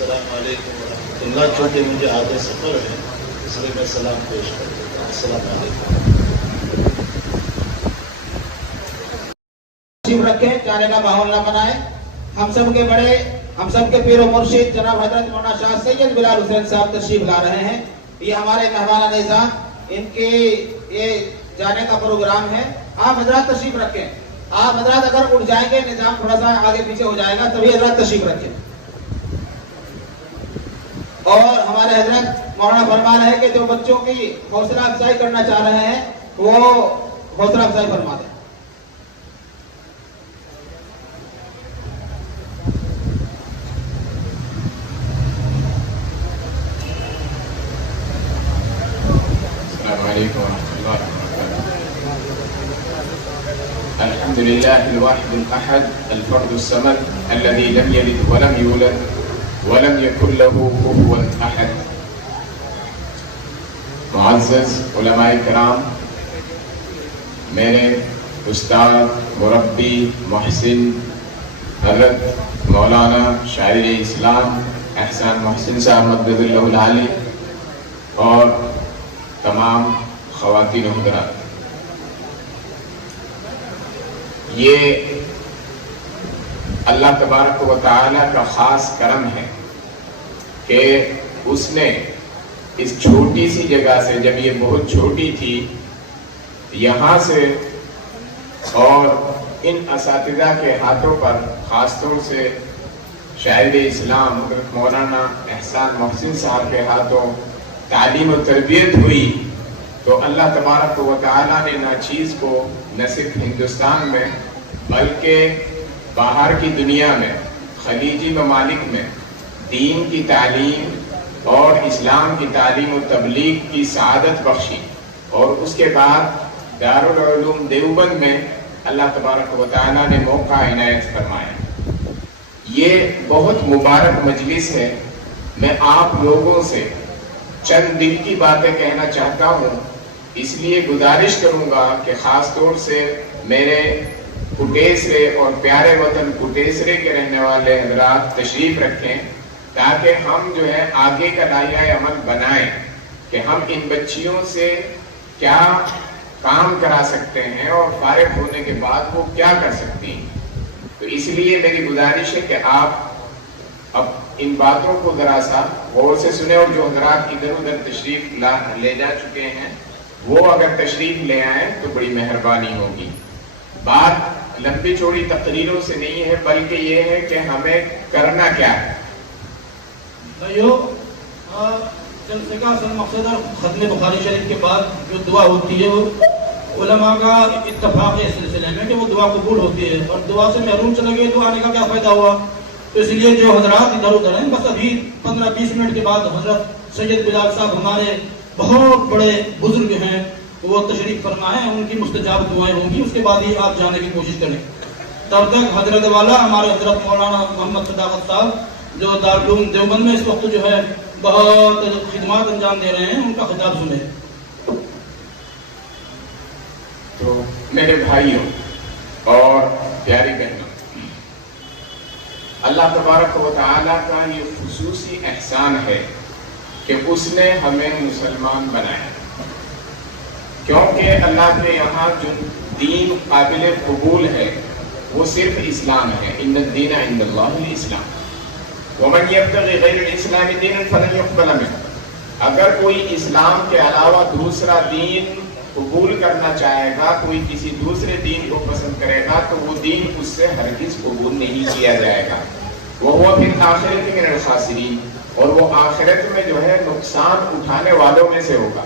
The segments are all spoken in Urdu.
السلام علیکم ورحمۃ اللہ. چونکہ مجھے آدھے سفر ہے اس لیے میں سلام پیش کر دیتا ہوں. السلام علیکم. رکھیں, جانے کا ماحول نہ بنائیں. ہم سب کے بڑے, ہم سب کے پیر و مرشد جناب حضرت مولانا شاہ سید بلال حسین صاحب تشریف لا رہے ہیں. یہ ہمارے مہمان نظام, ان کے یہ جانے کا پروگرام ہے. آپ حضرات تشریف رکھیں. آپ حضرات اگر اٹھ جائیں گے نظام تھوڑا سا آگے پیچھے ہو جائے گا, تبھی حضرات تشریف رکھیں. اور ہمارے حضرت مولانا فرما رہے ہیں کہ جو بچوں کی حوصلہ افزائی کرنا چاہ رہے ہیں وہ حوصلہ افزائی فرما دیں. الحمد لله الواحد الأحد الفرد الصمد الذي لم يلد ولم يولد ولم يكن له كفوا أحد. معزز علماء کرام, میرے استاد مربی محسن حضرت مولانا شاعر اسلام احسان محسن صاحب مدد اللہ العالی, اور تمام خواتین و حضرات, یہ اللہ تبارک و تعالی کا خاص کرم ہے کہ اس نے اس چھوٹی سی جگہ سے, جب یہ بہت چھوٹی تھی, یہاں سے اور ان اساتذہ کے ہاتھوں پر, خاص طور سے شاعر اسلام حضرت مولانا احسان محسن صاحب کے ہاتھوں تعلیم و تربیت ہوئی, تو اللہ تبارک و تعالیٰ نے ناچیز کو نہ صرف ہندوستان میں بلکہ باہر کی دنیا میں, خلیجی ممالک میں دین کی تعلیم اور اسلام کی تعلیم و تبلیغ کی سعادت بخشی. اور اس کے بعد دارالعلوم دیوبند میں اللہ تبارک و تعالیٰ نے موقع عنایت فرمایا. یہ بہت مبارک مجلس ہے. میں آپ لوگوں سے چند دل کی باتیں کہنا چاہتا ہوں, اس لیے گزارش کروں گا کہ خاص طور سے میرے کوٹیسرے اور پیارے وطن کوٹیسرے کے رہنے والے حضرات تشریف رکھیں, تاکہ ہم جو ہے آگے کا دائرہ عمل بنائیں کہ ہم ان بچیوں سے کیا کام کرا سکتے ہیں اور فارغ ہونے کے بعد وہ کیا کر سکتی ہیں. تو اس لیے میری گزارش ہے کہ آپ اب ان باتوں کو ذرا سا غور سے سنیں, اور جو حضرات ادھر ادھر تشریف لے جا چکے ہیں وہ اگر تشریف لے آئیں تو بڑی مہربانی ہوگی. بات لمبی چوڑی تقریروں سے نہیں ہے, بلکہ یہ ہے کہ ہمیں کرنا کیا ہے. جلسے کا اصل مقصد ہے ختم بخاری شریف کے بعد جو دعا ہوتی ہے وہ علماء کا اتفاق ہے اس سلسلے میں کہ وہ دعا قبول ہوتی ہے, اور دعا سے محروم چلے گئے تو آنے کا کیا فائدہ ہوا. تو اس لیے جو حضرات ادھر ادھر ہیں, بس ابھی 15-20 منٹ کے بعد حضرت سید بلال صاحب ہمارے بہت بڑے بزرگ ہیں, وہ تشریف فرما ہے, ان کی مستجاب دعائیں ہوں گی, اس کے بعد ہی آپ جانے کی کوشش کریں. تب تک حضرت والا ہمارے حضرت مولانا محمد صداقت صاحب جو دارالعلوم دیوبند میں اس وقت جو ہے بہت خدمات انجام دے رہے ہیں, ان کا خطاب سنیں. تو میرے بھائیوں اور پیاری بہنوں, اللہ تبارک و تعالیٰ کا یہ خصوصی احسان ہے کہ اس نے ہمیں مسلمان بنایا, کیونکہ اللہ کے یہاں جو دین قابل قبول ہے وہ صرف اسلام ہے. ان الدین عند اللہ الاسلام ومن یبتغی غیر الاسلام دینا فلن یقبل منہ. اگر کوئی اسلام کے علاوہ دوسرا دین قبول کرنا چاہے گا, کوئی کسی دوسرے دین کو پسند کرے گا, تو وہ دین اس سے ہرگز قبول نہیں کیا جائے گا. وَهُوَ فِي الْآخِرَةِ مِنَ الْخَاسِرِينَ, اور وہ آخرت میں جو ہے نقصان اٹھانے والوں میں سے ہوگا.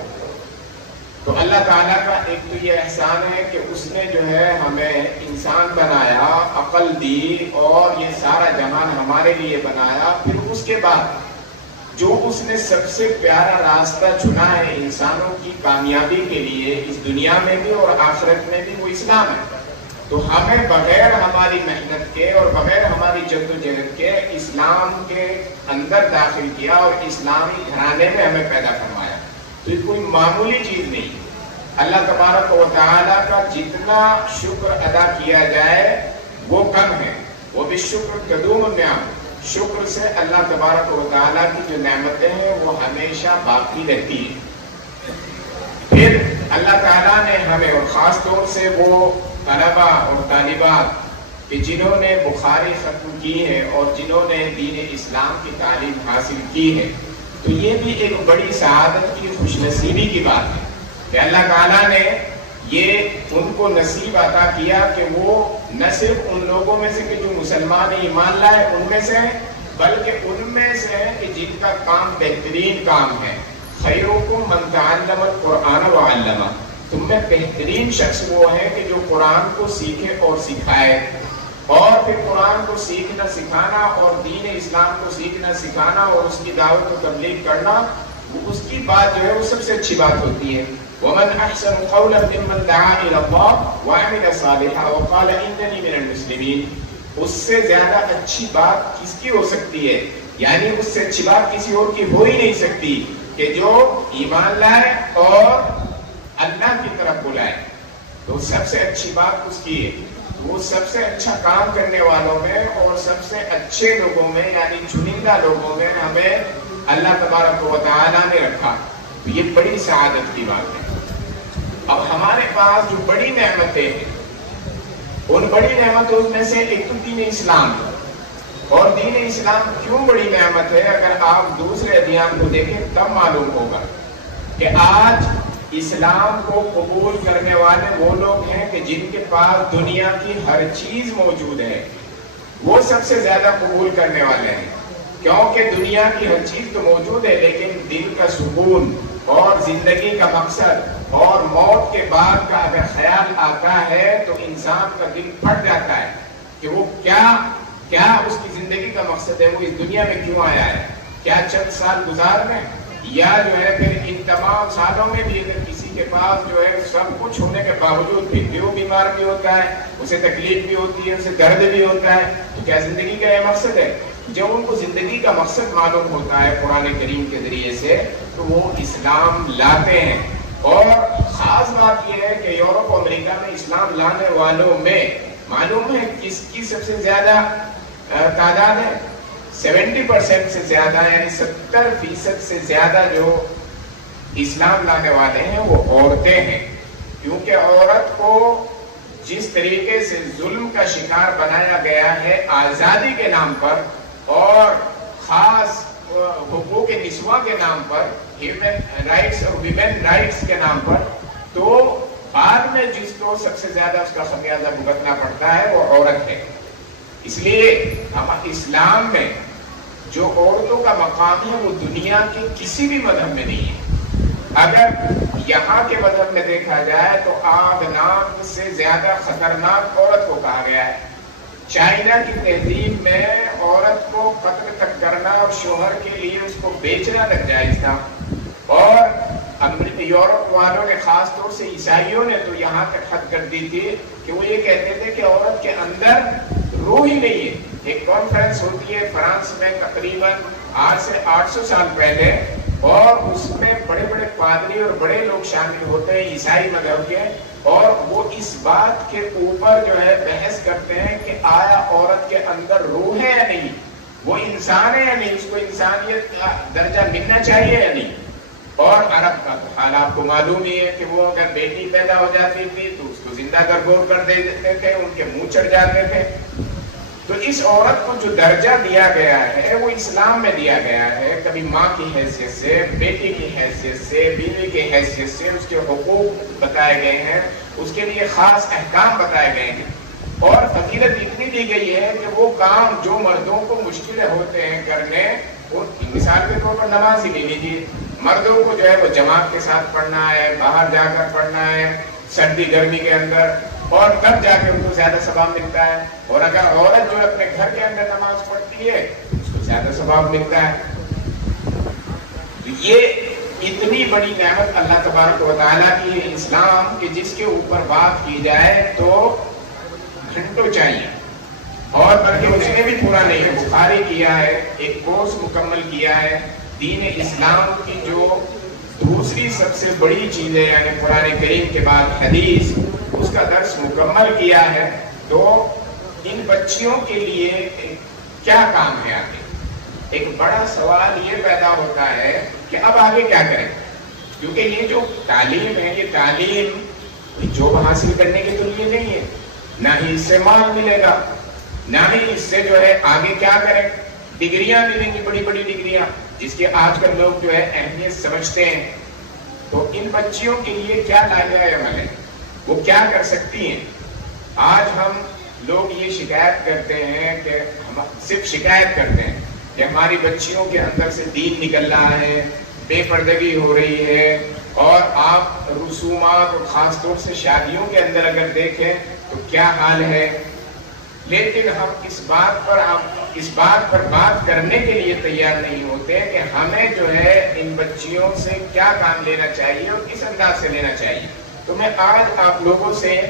تو اللہ تعالیٰ کا ایک تو یہ احسان ہے کہ اس نے جو ہے ہمیں انسان بنایا, عقل دی, اور یہ سارا جہان ہمارے لیے بنایا. پھر اس کے بعد جو اس نے سب سے پیارا راستہ چنا ہے انسانوں کی کامیابی کے لیے اس دنیا میں بھی اور آخرت میں بھی, وہ اسلام ہے. تو ہمیں بغیر ہماری محنت کے اور بغیر ہماری جد و جہد کے اسلام کے اندر داخل کیا اور اسلامی گھرانے میں ہمیں پیدا فرمایا. تو یہ کوئی معمولی چیز نہیں. اللہ تبارک و تعالیٰ کا جتنا شکر ادا کیا جائے وہ کم ہے. وہ بھی شکر قدوم النعم, شکر سے اللہ تبارک و تعالیٰ کی جو نعمتیں ہیں وہ ہمیشہ باقی رہتی ہیں۔ پھر اللہ تعالیٰ نے ہمیں، اور خاص طور سے وہ طلباء اور طالبات کہ جنہوں نے بخاری ختم کی ہے اور جنہوں نے دین اسلام کی تعلیم حاصل کی ہے، تو یہ بھی ایک بڑی سعادت کی، خوش نصیبی کی بات ہے کہ اللہ تعالیٰ نے یہ ان کو نصیب عطا کیا کہ وہ نہ صرف ان لوگوں میں سے کہ جو مسلمان ایمان لائے ان میں سے ہیں، بلکہ ان میں سے ہیں کہ جن کا کام بہترین کام ہے۔ خیرکم من تعلم القرآن وعلمہ، تم میں بہترین شخص وہ ہے کہ جو قرآن کو سیکھے اور سکھائے، اور پھر قرآن کو سیکھنا سکھانا اور دین اسلام کو سیکھنا سکھانا اور اس کی دعوت و تبلیغ کرنا، اس کی بات جو ہے وہ سب سے اچھی بات ہوتی ہے۔ وَمَنْ أَحْسَنُ قَوْلًا مِّمَّنْ دَعَا إِلَى اللَّهِ وَعَمِلَ صَالِحًا وَقَالَ إِنَّنِي مِنَ الْمُسْلِمِينَ، اس سے زیادہ اچھی بات کس کی ہو سکتی ہے؟ یعنی اس سے اچھی بات کسی اور کی ہو ہی نہیں سکتی کہ جو ایمان لائے اور اللہ کی طرف بلائے، تو سب سے اچھی بات اس کی ہے۔ وہ سب سے اچھا کام کرنے والوں میں اور سب سے اچھے لوگوں میں، یعنی چنندہ لوگوں میں ہمیں اللہ تبارک و تعالیٰ نے رکھا، تو یہ بڑی سعادت کی بات ہے۔ اب ہمارے پاس جو بڑی نعمتیں ہیں، ان بڑی نعمتوں میں سے ایک تو دین اسلام ہے، اور دین اسلام کیوں بڑی نعمت ہے اگر آپ دوسرے ادیان کو دیکھیں تب معلوم ہوگا کہ آج اسلام کو قبول کرنے والے وہ لوگ ہیں کہ جن کے پاس دنیا کی ہر چیز موجود ہے، وہ سب سے زیادہ قبول کرنے والے ہیں، کیونکہ دنیا کی ہر چیز تو موجود ہے لیکن دل کا سکون اور زندگی کا مقصد اور موت کے بعد کا اگر خیال آتا ہے تو انسان کا دل پھٹ جاتا ہے کہ وہ کیا اس کی زندگی کا مقصد ہے، وہ اس دنیا میں کیوں آیا ہے، کیا چند سال گزارنا ہے، یا جو ہے پھر ان تمام سالوں میں بھی اگر کسی کے پاس جو ہے سب کچھ ہونے کے باوجود بھی وہ بیمار بھی ہوتا ہے، اسے تکلیف بھی ہوتی ہے، اسے درد بھی ہوتا ہے، تو کیا زندگی کا یہ مقصد ہے؟ جب ان کو زندگی کا مقصد معلوم ہوتا ہے قرآن کریم کے ذریعے سے تو وہ اسلام لاتے ہیں۔ اور خاص بات یہ ہے کہ یورپ اور امریکہ میں اسلام لانے والوں میں معلوم ہے کس کی سب سے زیادہ تعداد ہے؟ 70% سے زیادہ، یعنی 70% سے زیادہ جو اسلام لانے والے ہیں وہ عورتیں ہیں، کیونکہ عورت کو جس طریقے سے ظلم کا شکار بنایا گیا ہے آزادی کے نام پر اور خاص حقوق نسواں کے نام پر، ہیومن رائٹس اور ویمن رائٹس کے نام پر، تو بعد میں جس کو سب سے زیادہ اس کا خمیازہ بھگتنا پڑتا ہے وہ عورت ہے۔ اس لیے ہم اسلام میں جو عورتوں کا مقام ہے وہ دنیا کے کسی بھی مذہب میں نہیں ہے۔ اگر یہاں کے مذہب میں دیکھا جائے تو آگناک سے زیادہ خطرناک عورت کو کہا گیا ہے۔ چائنا کی تہذیب میں عورت کو قتل تک کرنا اور شوہر کے لیے اس کو بیچنا تک جائز تھا، اور یورپ والوں نے خاص طور سے عیسائیوں نے تو یہاں تک حد کر دی تھی کہ وہ یہ کہتے تھے کہ عورت کے اندر روح ہی نہیں ہے۔ ایک کانفرنس ہوتی ہے فرانس میں تقریباً آج سے 800 سال پہلے، اور اس میں بڑے بڑے پادری اور بڑے لوگ شامل ہوتے ہیں عیسائی مذہب کے، اور وہ اس بات کے اوپر جو ہے بحث کرتے ہیں کہ آیا عورت کے اندر روح ہے یا نہیں، وہ انسان ہے یا نہیں، اس کو انسانیت کا درجہ ملنا چاہیے یا نہیں۔ اور عرب کا تو حال آپ کو معلوم ہی ہے کہ وہ اگر بیٹی پیدا ہو جاتی تھی تو اس کو زندہ گرگور کر دیتے تھے، ان کے منہ چڑھ جاتے تھے۔ تو اس عورت کو جو درجہ دیا گیا ہے وہ اسلام میں دیا گیا ہے، کبھی ماں کی حیثیت سے، بیٹی کی حیثیت سے، بیوی کی حیثیت سے اس کے حقوق بتائے گئے ہیں، اس کے لیے خاص احکام بتائے گئے ہیں، اور فضیلت اتنی دی گئی ہے کہ وہ کام جو مردوں کو مشکلیں ہوتے ہیں کرنے، مثال کے طور پر نماز ہی لے لیجیے، مردوں کو جو ہے وہ جماعت کے ساتھ پڑھنا ہے، باہر جا کر پڑھنا ہے سردی گرمی کے اندر، اور تب جا کے ان کو زیادہ ثواب ملتا ہے، اور اگر عورت جو اپنے گھر کے اندر نماز پڑھتی ہے اس کو زیادہ ثواب ملتا ہے۔ یہ اتنی بڑی نعمت اللہ تبارک و تعالیٰ کی ہے اسلام کہ جس کے اوپر بات کی جائے تو گھنٹوں چاہیے، اور بلکہ اس نے بھی پورا نہیں ہے، بخاری کیا ہے، ایک کورس مکمل کیا ہے، دین اسلام کی جو دوسری سب سے بڑی چیز ہے یعنی قرآن کریم کے بعد حدیث، اس کا درس مکمل کیا ہے۔ تو ان بچیوں کے لیے کیا کام ہے آگے؟ ایک بڑا سوال یہ پیدا ہوتا ہے کہ اب آگے کیا کریں، کیونکہ یہ جو تعلیم ہے، یہ تعلیم جاب حاصل کرنے کے تو لیے نہیں ہے، نہ ہی اس سے مال ملے گا، نہ ہی اس سے جو ہے آگے کیا کریں، ڈگریاں ملیں گی، بڑی بڑی ڈگریاں، جس کے آج کل لوگ جو ہے اہمیت سمجھتے ہیں۔ تو ان بچیوں کے لیے کیا لازوال عمل ہے، وہ کیا کر سکتی ہیں؟ آج ہم لوگ یہ شکایت کرتے ہیں کہ ہم صرف شکایت کرتے ہیں کہ ہماری بچیوں کے اندر سے دین نکل رہا ہے، بے پردگی ہو رہی ہے، اور آپ رسومات اور خاص طور سے شادیوں کے اندر اگر دیکھیں تو کیا حال ہے۔ لیکن ہم اس بات پر بات کرنے کے لیے تیار نہیں ہوتے کہ ہمیں جو ہے ان بچیوں سے کیا کام لینا چاہیے اور کس انداز سے لینا چاہیے۔ تو میں آج آپ لوگوں سے،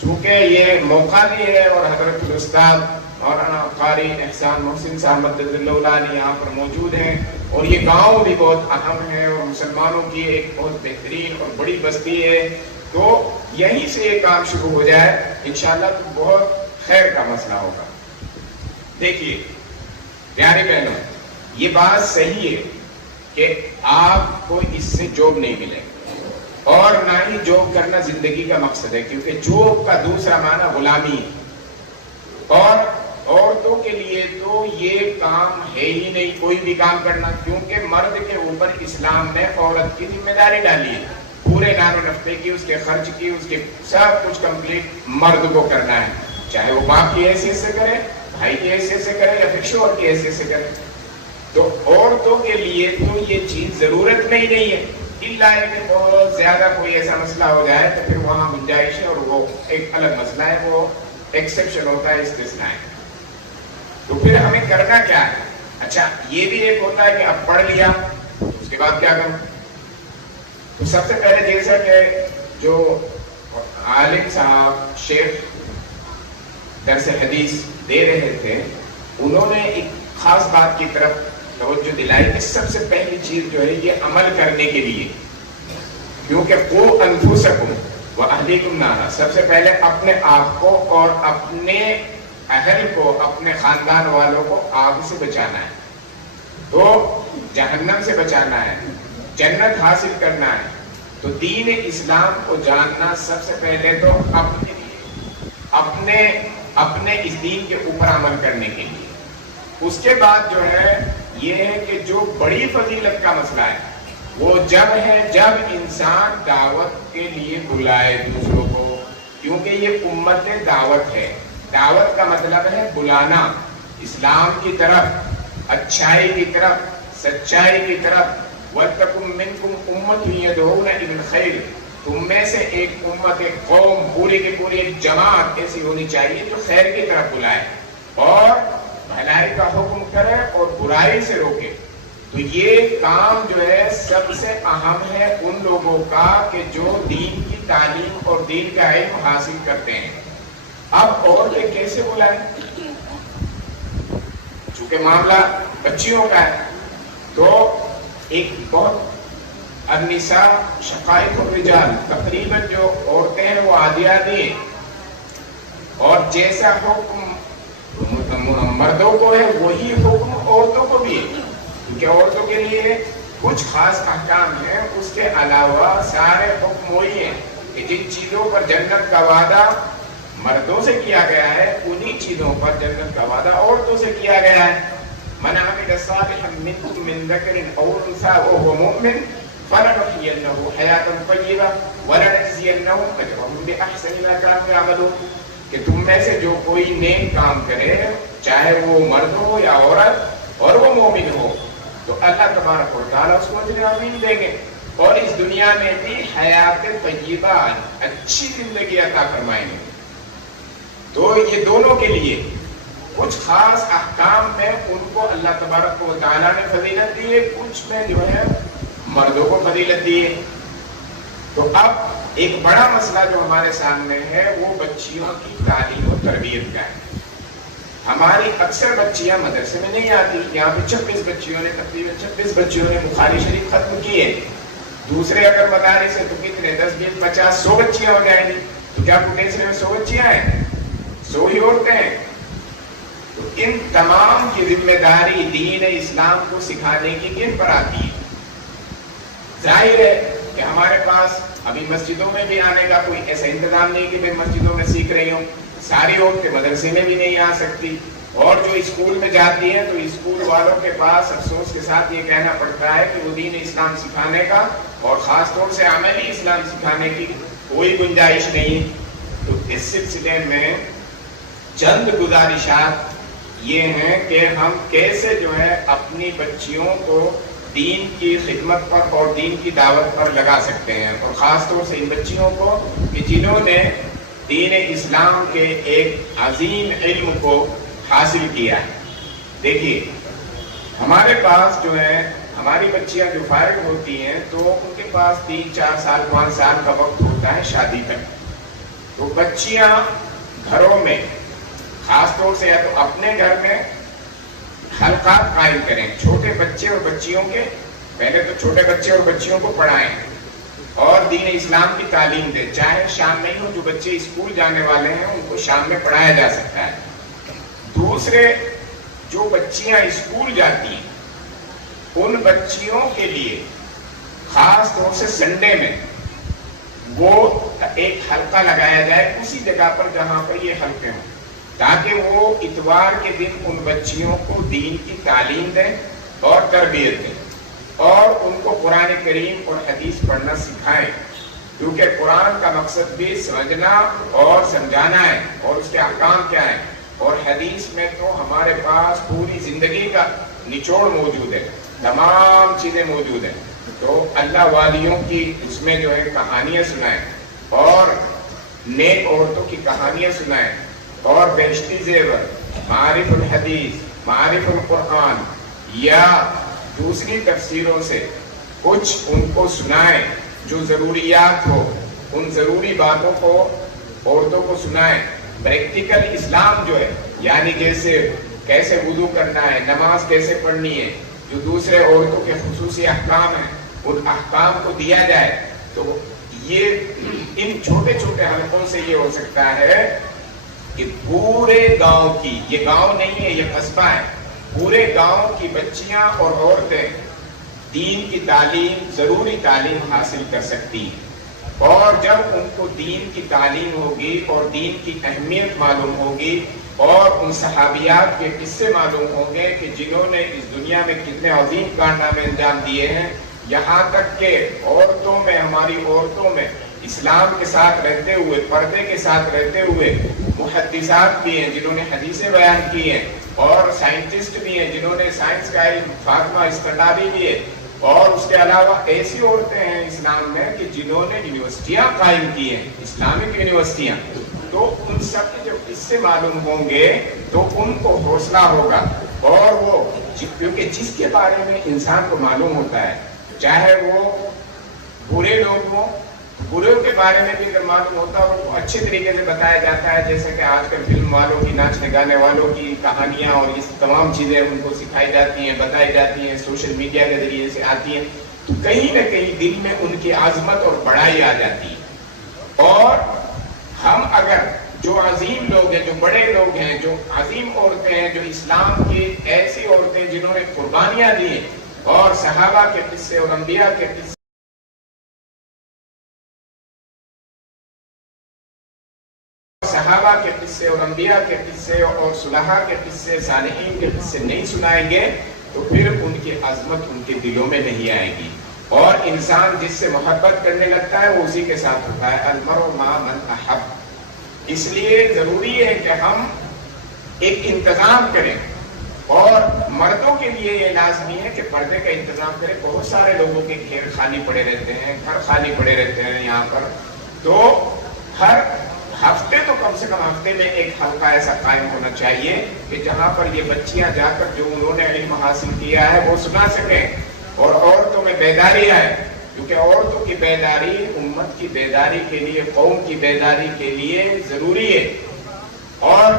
چونکہ یہ موقع بھی ہے اور حضرت الاستاذ مولانا قاری احسان محسن صاحب مدد اللہ علیہ یہاں پر موجود ہیں، اور یہ گاؤں بھی بہت اہم ہے اور مسلمانوں کی ایک بہت بہترین اور بڑی بستی ہے، تو یہیں سے یہ کام شروع ہو جائے انشاءاللہ تو بہت خیر کا مسئلہ ہوگا۔ دیکھیے پیارے بہنوں، یہ بات صحیح ہے کہ آپ کو اس سے جاب نہیں ملے اور نہ ہی جاب کرنا زندگی کا مقصد ہے، کیونکہ جاب کا دوسرا معنی غلامی ہے، اور عورتوں کے لیے تو یہ کام ہے ہی نہیں کوئی بھی کام کرنا، کیونکہ مرد کے اوپر اسلام نے عورت کی ذمہ داری ڈالی ہے، پورے نان و نفقے کی، اس کے خرچ کی، اس کے سب کچھ کمپلیٹ مرد کو کرنا ہے، چاہے وہ باپ کی حیثیت سے کرے، بھائی کی حیثیت سے کرے یا پھر شوہر کی حیثیت سے کرے۔ تو عورتوں کے لیے تو یہ چیز ضرورت میں ہی نہیں ہے، الا ہے کہ بہت زیادہ کوئی ایسا مسئلہ ہو جائے تو پھر وہاں گنجائش ہے، اور وہ ایک الگ مسئلہ ہے، وہ ایکسیپشن ہوتا ہے، استثناء ہے۔ تو پھر ہمیں کرنا کیا ہے؟ اچھا یہ بھی ایک ہوتا ہے کہ اب پڑھ لیا اس کے بعد کیا کروں؟ تو سب سے پہلے جیسا کہ جو عالم صاحب شیخ درس حدیث دے رہے تھے، انہوں نے ایک خاص بات کی طرف توجہ دلائی کہ سب سے پہلی چیز جو ہے یہ عمل کرنے کے لیے، کیونکہ قو انفسکم واہلیکم نارا، سب سے پہلے اپنے آپ کو اور اپنے اہل کو، اپنے خاندان والوں کو آگ سے بچانا ہے، تو جہنم سے بچانا ہے، جنت حاصل کرنا ہے۔ تو دین اسلام کو جاننا سب سے پہلے تو اپنے لیے، اپنے اس دین کے اوپر عمل کرنے کے لیے۔ اس کے بعد جو ہے یہ ہے کہ جو بڑی فضیلت کا مسئلہ ہے وہ جب انسان دعوت کے لیے بلائے دوسروں کو، کیونکہ یہ امت دعوت ہے، دعوت کا مطلب ہے بلانا اسلام کی طرف، اچھائی کی طرف، سچائی کی طرف۔ وَلْتَكُن مِّنكُمْ أُمَّةٌ يَدْعُونَ إِلَى الْخَيْرِ، تم میں سے ایک امت، ایک قوم، پوری کی پوری ایک جماعت ایسی ہونی چاہیے جو خیر کی طرف بلائے اور بھلائی کا حکم کرے اور برائی سے روکے۔ تو یہ کام جو ہے سب سے اہم ہے ان لوگوں کا کہ جو دین کی تعلیم اور دین کا علم حاصل کرتے ہیں۔ اب عورتیں کیسے بلائیں؟ چونکہ معاملہ بچیوں کا ہے تو ایک بہت النساء شقائق الرجال، تقریباً جو عورتیں ہیں وہ آدھی آدھی ہیں، اور جیسا حکم مردوں کو ہے وہی حکم عورتوں کو بھی ہے، کیونکہ عورتوں کے لیے کچھ خاص احکام ہیں، اس کے علاوہ سارے حکم وہی ہیں کہ جن چیزوں پر جنت کا وعدہ مردوں سے کیا گیا ہے انہی چیزوں پر جنت کا وعدہ عورتوں سے کیا گیا ہے۔ من عمل صالحا منکم من ذکر او انثی وهو مؤمن فلنحيينه حیاتا طیبہ ولنجزینہم اجرہم باحسن ما كانوا یعملون، کہ تم میں سے جو کوئی نیک کام کرے چاہے وہ مرد ہو یا عورت اور وہ مومن ہو تو اللہ تبارک و تعالیٰ اس کو اجر عظیم دیں گے، اور اس دنیا میں بھی حیات طیبہ، اچھی زندگی عطا فرمائیں گے۔ تو یہ دونوں کے لیے کچھ خاص احکام میں ان کو اللہ تبارک و تعالیٰ نے فضیلت دی ہے، کچھ میں جو ہے مردوں کو فضیلت دی ہے۔ تو اب ایک بڑا مسئلہ جو ہمارے سامنے ہے وہ بچیوں کی تعلیم و تربیت کا ہے۔ ہماری اکثر بچیاں مدرسے میں نہیں آتی، یہاں پہ 26 بچیوں نے، تقریباً 26 بچیوں نے بخاری شریف ختم کی ہے، دوسرے اگر بتانے سے تو کتنے 10 20 50 100 بچیاں ہو جائیں گی، تو کیا پوٹینشیل میں 100 بچیاں ہیں؟ 100 ہی عورتیں ہیں۔ تو ان تمام کی ذمہ داری دین اسلام کو سکھانے کی کن پر آتی ہے؟ ظاہر ہے کہ ہمارے پاس ابھی مسجدوں میں بھی آنے کا کوئی ایسا انتظام نہیں کہ میں مسجدوں میں سیکھ رہی ہوں، ساری عورتیں مدرسے میں بھی نہیں آ سکتی، اور جو اسکول میں جاتی ہیں تو اسکول والوں کے پاس افسوس کے ساتھ یہ کہنا پڑتا ہے کہ وہ دین اسلام سکھانے کا اور خاص طور سے عملی اسلام سکھانے کی کوئی گنجائش نہیں۔ تو اس سلسلے میں چند گزارشات یہ ہیں کہ ہم کیسے جو ہے اپنی بچیوں کو دین کی خدمت پر اور دین کی دعوت پر لگا سکتے ہیں، اور خاص طور سے ان بچیوں کو کہ جنہوں نے دین اسلام کے ایک عظیم علم کو حاصل کیا ہے۔ دیکھیے ہمارے پاس جو ہے ہماری بچیاں جو فارغ ہوتی ہیں تو ان کے پاس 3 4 سال 5 سال کا وقت ہوتا ہے شادی تک، تو بچیاں گھروں میں خاص طور سے یا تو اپنے گھر میں حلقات قائم کریں، چھوٹے بچے اور بچیوں کے، پہلے تو چھوٹے بچے اور بچیوں کو پڑھائیں اور دین اسلام کی تعلیم دیں، چاہے شام میں ہو، جو بچے اسکول جانے والے ہیں ان کو شام میں پڑھایا جا سکتا ہے۔ دوسرے، جو بچیاں اسکول جاتی ہیں ان بچیوں کے لیے خاص طور سے سنڈے میں وہ ایک حلقہ لگایا جائے اسی جگہ پر جہاں پر یہ حلقے ہوں، تاکہ وہ اتوار کے دن ان بچیوں کو دین کی تعلیم دیں اور تربیت دیں اور ان کو قرآن کریم اور حدیث پڑھنا سکھائیں، کیونکہ قرآن کا مقصد بھی سمجھنا اور سمجھانا ہے اور اس کے احکام کیا ہیں، اور حدیث میں تو ہمارے پاس پوری زندگی کا نچوڑ موجود ہے، تمام چیزیں موجود ہیں۔ تو اللہ والیوں کی اس میں جو ہے کہانیاں سنائیں اور نیک عورتوں کی کہانیاں سنائیں اور بہشتی زیور، معارف الحدیث، معارف القرآن یا دوسری تفسیروں سے کچھ ان کو سنائیں، جو ضروریات ہو ان ضروری باتوں کو عورتوں کو سنائیں۔ پریکٹیکل اسلام جو ہے، یعنی جیسے کیسے وضو کرنا ہے، نماز کیسے پڑھنی ہے، جو دوسرے عورتوں کے خصوصی احکام ہیں ان احکام کو دیا جائے، تو یہ ان چھوٹے چھوٹے حلقوں سے یہ ہو سکتا ہے کہ پورے گاؤں کی، یہ گاؤں نہیں ہے یہ قصبہ ہے، پورے گاؤں کی بچیاں اور عورتیں دین کی تعلیم، ضروری تعلیم حاصل کر سکتی ہیں، اور جب ان کو دین کی تعلیم ہوگی اور دین کی اہمیت معلوم ہوگی اور ان صحابیات کے قصے معلوم ہوں گے کہ جنہوں نے اس دنیا میں کتنے عظیم کارنامے انجام دیے ہیں، یہاں تک کہ عورتوں میں، ہماری عورتوں میں اسلام کے ساتھ رہتے ہوئے، پردے کے ساتھ رہتے ہوئے محدثات بھی ہیں جنہوں نے حدیثیں بیان کی ہیں، اور سائنٹسٹ بھی ہیں جنہوں نے سائنس کا علم، فاطمہ اسکندری بھی ہے، اور اس کے علاوہ ایسی عورتیں ہیں اسلام میں کہ جنہوں نے یونیورسٹیاں قائم کی ہیں، اسلامک یونیورسٹیاں، تو ان سب کے جب اس سے معلوم ہوں گے تو ان کو حوصلہ ہوگا، اور وہ کیونکہ جس کے بارے میں انسان کو معلوم ہوتا ہے، چاہے وہ برے لوگ ہوں، بروں کے بارے میں بھی اگر معلوم ہوتا ہے وہ اچھے طریقے سے بتایا جاتا ہے، جیسے کہ آج کل فلم والوں کی، ناچنے گانے والوں کی کہانیاں اور یہ تمام چیزیں ان کو سکھائی جاتی ہیں، بتائی جاتی ہیں، سوشل میڈیا کے ذریعے سے آتی ہیں، تو کہیں نہ کہیں دل میں ان کی عظمت اور بڑائی آ جاتی ہے۔ اور ہم اگر جو عظیم لوگ ہیں، جو بڑے لوگ ہیں، جو عظیم عورتیں ہیں، جو اسلام کی ایسی عورتیں جنہوں نے قربانیاں دی ہیں اور صحابہ کے قصے اور انبیاء کے قصے اور انبیاء کے قصے اور صلحاء کے قصے، صالحین کے قصے نہیں سنائیں گے تو پھر ان کی عظمت ان کے دلوں میں نہیں آئے گی، اور انسان جس سے محبت کرنے لگتا ہے وہ اسی کے ساتھ ہوتا ہے، المرء مع من احب۔ اس لیے ضروری ہے کہ ہم ایک انتظام کریں، اور مردوں کے لیے یہ لازمی ہے کہ پردے کا انتظام کریں۔ بہت سارے لوگوں کے گھر خالی پڑے رہتے ہیں، گھر خالی پڑے رہتے ہیں یہاں پر، تو ہر ہفتے تو کم سے کم ہفتے میں ایک حلقہ ایسا قائم ہونا چاہیے کہ جہاں پر یہ بچیاں جا کر جو انہوں نے علم حاصل کیا ہے وہ سنا سکیں، اور عورتوں میں بیداری آئے، کیونکہ عورتوں کی بیداری امت کی بیداری کے لیے، قوم کی بیداری کے لیے ضروری ہے۔ اور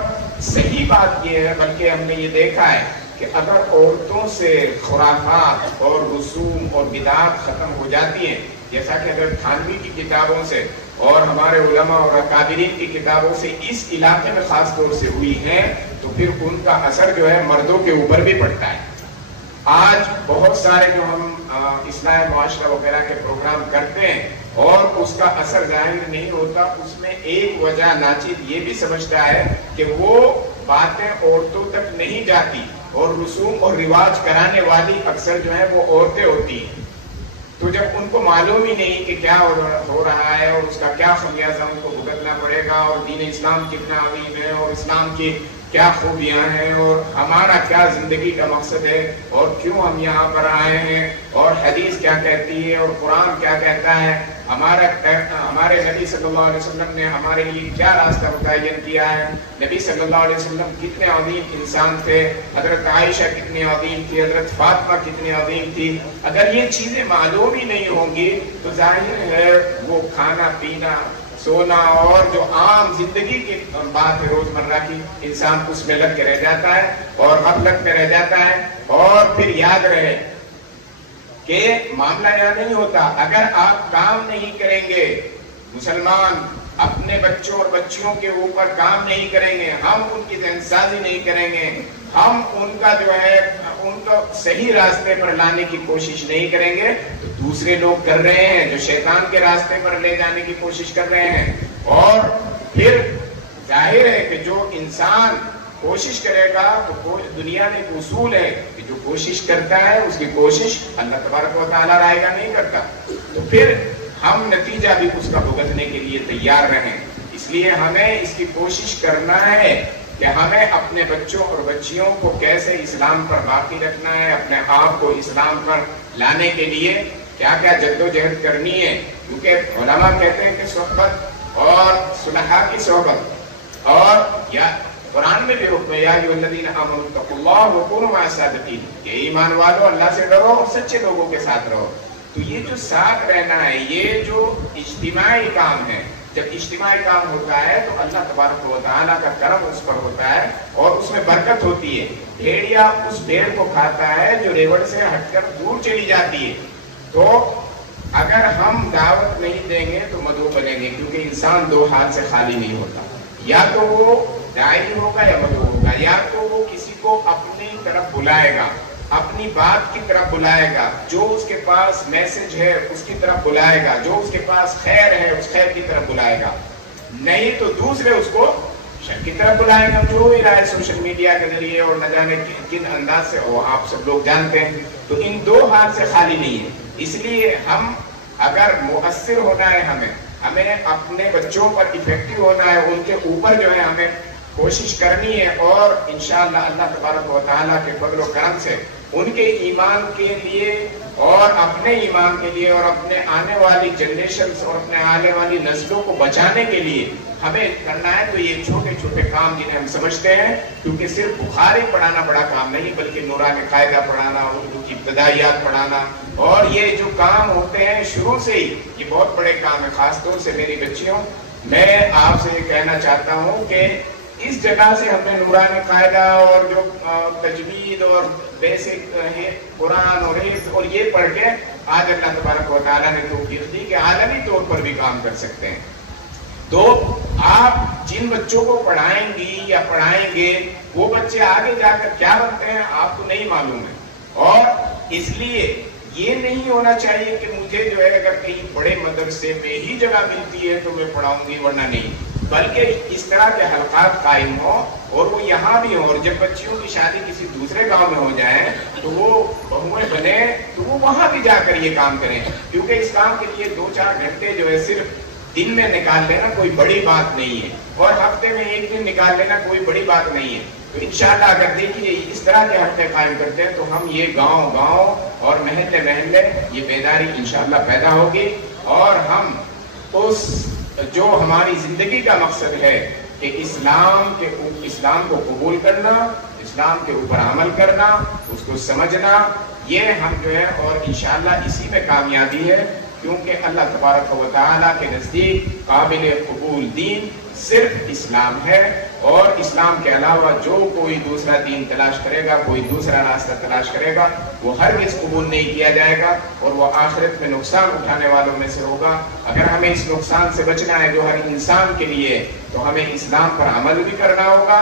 صحیح بات یہ ہے، بلکہ ہم نے یہ دیکھا ہے کہ اگر عورتوں سے خرافات اور رسوم اور بدعات ختم ہو جاتی ہیں، جیسا کہ اگر تھانوی کی کتابوں سے اور ہمارے علماء اور اکابرین کی کتابوں سے اس علاقے میں خاص طور سے ہوئی ہیں، تو پھر ان کا اثر جو ہے مردوں کے اوپر بھی پڑتا ہے. آج بہت سارے جو ہم اصلاح معاشرہ وغیرہ کے پروگرام کرتے ہیں اور اس کا اثر ظاہر نہیں ہوتا، اس میں ایک وجہ ناچیز یہ بھی سمجھتا ہے کہ وہ باتیں عورتوں تک نہیں جاتی اور رسوم اور رواج کرانے والی اکثر جو ہے وہ عورتیں ہوتی ہیں. تو جب ان کو معلوم ہی نہیں کہ کیا ہو رہا ہے اور اس کا کیا خمیازہ ان کو بھگتنا پڑے گا اور دین اسلام کتنا عظیم ہے اور اسلام کی کیا خوبیاں ہیں اور ہمارا کیا زندگی کا مقصد ہے اور کیوں ہم یہاں پر آئے ہیں اور حدیث کیا کہتی ہے اور قرآن کیا کہتا ہے، ہمارے نبی صلی اللہ علیہ وسلم نے ہمارے لیے کیا راستہ متعین کیا ہے، نبی صلی اللہ علیہ وسلم کتنے عظیم انسان تھے، حضرت عائشہ کتنی عظیم تھی، حضرت فاطمہ کتنی عظیم تھی. اگر یہ چیزیں معلوم ہی نہیں ہوں گی تو ظاہر ہے وہ کھانا پینا سونا اور جو عام زندگی کی بات ہے روزمرہ کی، انسان اس میں لگ کے رہ جاتا ہے اور غفلت میں رہ جاتا ہے. اور پھر یاد رہے کہ معاملہ یہاں نہیں ہوتا، اگر آپ کام نہیں کریں گے، مسلمان اپنے بچوں اور بچیوں کے اوپر کام نہیں کریں گے، ہم ان کی ذہن سازی نہیں کریں گے، ہم ان کا جو ہے ان کو صحیح راستے پر لانے کی کوشش نہیں کریں گے تو دوسرے لوگ کر رہے ہیں جو شیطان کے راستے پر لے جانے کی کوشش کر رہے ہیں. اور پھر ظاہر ہے کہ جو انسان کوشش کرے گا تو دنیا میں ایک اصول ہے کہ جو کوشش کرتا ہے اس کی کوشش اللہ تبارک و تعالیٰ رائے گا نہیں کرتا. تو پھر ہم نتیجہ بھی اس کا بھگتنے کے لیے تیار رہیں. اس لیے ہمیں اس کی کوشش کرنا ہے کہ ہمیں اپنے بچوں اور بچیوں کو کیسے اسلام پر باقی رکھنا ہے، اپنے آپ کو اسلام پر لانے کے لیے کیا کیا جدوجہد کرنی ہے. کیونکہ علماء کہتے ہیں کہ صحبت اور صلحاء کی صحبت اور یا قرآن میں بھی حکم ہے یا ایھا الذین آمنوا اتقوا اللہ وکونوا مع الصادقین، کہ ایمان والو اللہ سے ڈرو اور سچے لوگوں کے ساتھ رہو. تو یہ جو ساتھ رہنا ہے، یہ جو اجتماعی کام ہے، جب اجتماعی کام ہوتا ہے تو اللہ تبارک و تعالیٰ کا کرم اس پر ہوتا ہے اور اس میں برکت ہوتی ہے. بھیڑیا اس بھیڑ کو کھاتا ہے جو ریوڑ سے ہٹ کر دور چلی جاتی ہے. تو اگر ہم دعوت نہیں دیں گے تو مدعو بنیں گے، کیونکہ انسان دو ہاتھ سے خالی نہیں ہوتا. یا تو وہ داعی ہوگا یا مدعو ہوگا، یا تو وہ کسی کو اپنی طرف بلائے گا، اپنی بات کی طرف بلائے گا، جو اس کے پاس میسج ہے اس کی طرف بلائے گا، جو اس کے پاس خیر ہے اس خیر کی طرف بلائے گا. نہیں تو دوسرے اس کو شر کی طرف بلائے گا، جو ہو رہا ہے سوشل میڈیا کے ذریعے اور نہ جانے کن انداز سے وہ آپ سب لوگ جانتے ہیں. تو ان دو ہاتھ سے خالی نہیں ہے. اس لیے ہم اگر مؤثر ہونا ہے، ہمیں اپنے بچوں پر افیکٹو ہونا ہے، ان کے اوپر جو ہے ہمیں کوشش کرنی ہے اور انشاءاللہ اللہ تبارک و تعالیٰ کے فضل و کرم سے ان کے ایمان کے لیے اور اپنے ایمان کے لیے اور اپنے آنے والی جنریشنز اور اپنے آنے والی نسلوں کو بچانے کے لیے ہمیں کرنا ہے. تو یہ چھوٹے چھوٹے کام جنہیں ہم سمجھتے ہیں، کیونکہ صرف بخاری پڑھانا بڑا کام نہیں بلکہ نورانی قاعدہ پڑھانا، اردو کی ابتدائیات پڑھانا، اور یہ جو کام ہوتے ہیں شروع سے ہی یہ بہت بڑے کام ہیں. خاص طور سے میری بچیوں، میں آپ سے یہ کہنا چاہتا ہوں کہ اس جگہ سے ہمیں نورانی قاعدہ اور جو تجوید اور بیسک قرآن اور حفظ اور یہ پڑھ کے آج اللہ تبارک و تعالیٰ نے توفیق دی کہ عالمی طور پر بھی کام کر سکتے ہیں. تو آپ جن بچوں کو پڑھائیں گی یا پڑھائیں گے وہ بچے آگے جا کر کیا بنتے ہیں آپ کو نہیں معلوم ہے. اور اس لیے یہ نہیں ہونا چاہیے کہ مجھے جو ہے اگر کہیں بڑے مدرسے میں ہی جگہ ملتی ہے تو میں پڑھاؤں گی ورنہ نہیں، بلکہ اس طرح کے حلقات قائم ہوں اور وہ یہاں بھی ہوں. اور جب بچیوں کی شادی کسی دوسرے گاؤں میں ہو جائے تو وہ بہویں بنے تو وہ وہاں بھی جا کر یہ کام کریں، کیونکہ اس کام کے لیے 2-4 گھنٹے جو ہے صرف دن میں نکال لینا کوئی بڑی بات نہیں ہے، اور ہفتے میں 1 دن نکال لینا کوئی بڑی بات نہیں ہے. تو انشاءاللہ اگر دیکھیے اس طرح کے ہفتے قائم کرتے ہیں تو ہم یہ گاؤں اور محلے یہ بیداری انشاءاللہ پیدا ہوگی، اور ہم اس جو ہماری زندگی کا مقصد ہے کہ اسلام کو قبول کرنا، اسلام کے اوپر عمل کرنا، اس کو سمجھنا، یہ ہم جو ہے اور انشاءاللہ اسی میں کامیابی ہے. کیونکہ اللہ تبارک و تعالیٰ کے نزدیک قابل قبول دین صرف اسلام ہے، اور اسلام کے علاوہ جو کوئی دوسرا دین تلاش کرے گا، کوئی دوسرا راستہ تلاش کرے گا، وہ ہرگز قبول نہیں کیا جائے گا اور وہ آخرت میں نقصان اٹھانے والوں میں سے ہوگا. اگر ہمیں اس نقصان سے بچنا ہے جو ہر انسان کے لیے، تو ہمیں اسلام پر عمل بھی کرنا ہوگا،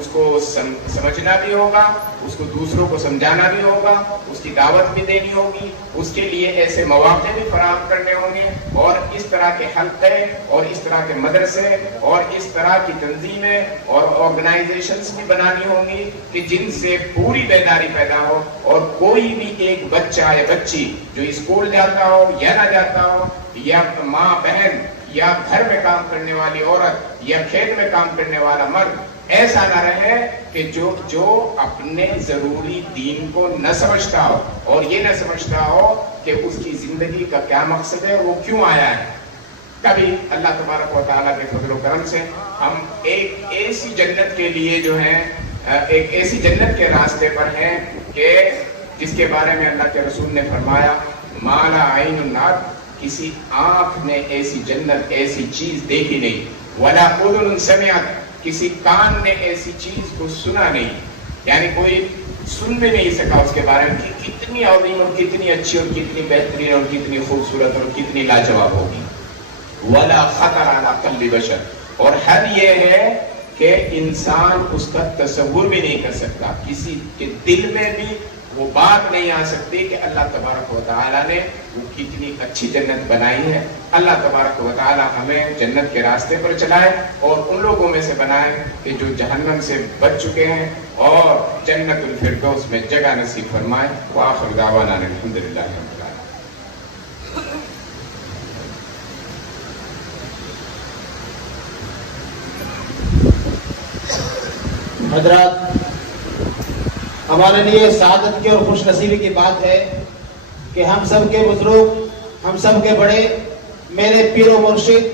اس کو سمجھنا بھی ہوگا، اس کو دوسروں کو سمجھانا بھی ہوگا، اس کی دعوت بھی دینی ہوگی، اس کے لیے ایسے مواقع بھی فراہم کرنے ہوں گے، اور اس طرح کے حلقے اور اس طرح کے مدرسے اور اس طرح کی تنظیمیں اور آرگنائزیشنز بھی بنانی ہوں گی کہ جن سے پوری بیداری پیدا ہو، اور کوئی بھی ایک بچہ یا بچی جو اسکول جاتا ہو یا نہ جاتا ہو، یا ماں بہن یا گھر میں کام کرنے والی عورت یا کھیت میں کام کرنے والا مرد ایسا نہ رہے کہ جو اپنے ضروری دین کو نہ سمجھتا ہو اور یہ نہ سمجھتا ہو کہ اس کی زندگی کا کیا مقصد ہے، وہ کیوں آیا ہے۔ کبھی اللہ تبارک و تعالیٰ کے فضل و کرم سے ہم ایک ایسی جنت کے لیے جو ہے ایک ایسی جنت کے راستے پر ہیں کہ جس کے بارے میں اللہ کے رسول نے فرمایا مالا عین النار، کسی آنکھ نے ایسی جنت ایسی چیز دیکھی نہیں، ولا اذن سمعت، کسی کان نے ایسی چیز کو سنا نہیں، یعنی کوئی سن بھی نہیں سکا اس کے بارے میں کہ کتنی عظیم اور کتنی اچھی اور کتنی بہترین اور کتنی خوبصورت اور کتنی لاجواب ہوگی۔ ولا خطر علی قلب بشر، اور حد یہ ہے کہ انسان اس کا تصور بھی نہیں کر سکتا، کسی کے دل میں بھی وہ بات نہیں آ سکتی کہ اللہ تبارک و تعالیٰ نے وہ کتنی اچھی جنت بنائی ہے۔ اللہ تبارک و تعالیٰ ہمیں جنت کے راستے پر چلائے اور ان لوگوں میں سے بنائے کہ جو جہنم سے بچ چکے ہیں، اور جنت الفردوس میں جگہ نصیب فرمائے۔ وآخر دعوانا الحمدللہ رب العالمین۔ حضرات، ہمارے لیے سعادت کی اور خوش نصیبی کی بات ہے کہ ہم سب کے بزرگ، ہم سب کے بڑے، میرے پیر و مرشد،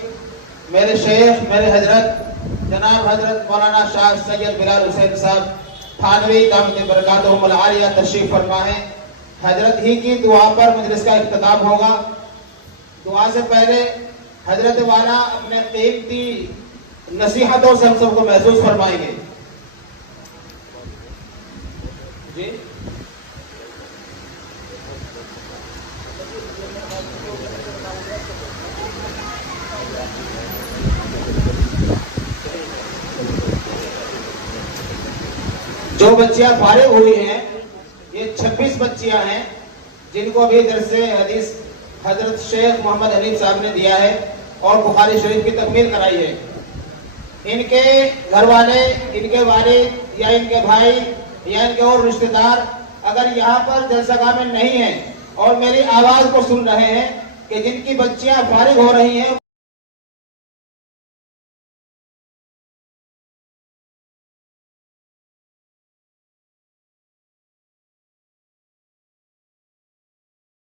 میرے شیخ، میرے حضرت جناب حضرت مولانا شاہ سید بلال حسین صاحب تھانوی دامت برکاتہم العالیہ تشریف فرما ہے۔ حضرت ہی کی دعا پر مجلس کا اختتام ہوگا۔ دعا سے پہلے حضرت والا اپنے قیمتی نصیحتوں سے ہم سب کو محسوس فرمائیں گے۔ جی جو بچیاں فارغ ہوئی ہیں، یہ 26 بچیاں ہیں جن کو ابھی درس حدیث حضرت شیخ محمد حنیف صاحب نے دیا ہے اور بخاری شریف کی تکمیل کرائی ہے۔ ان کے گھر والے، ان کے والد یا ان کے بھائی یا ان کے اور رشتہ دار اگر یہاں پر جلسہ گاہ میں نہیں ہیں اور میری آواز کو سن رہے ہیں کہ جن کی بچیاں فارغ ہو رہی ہیں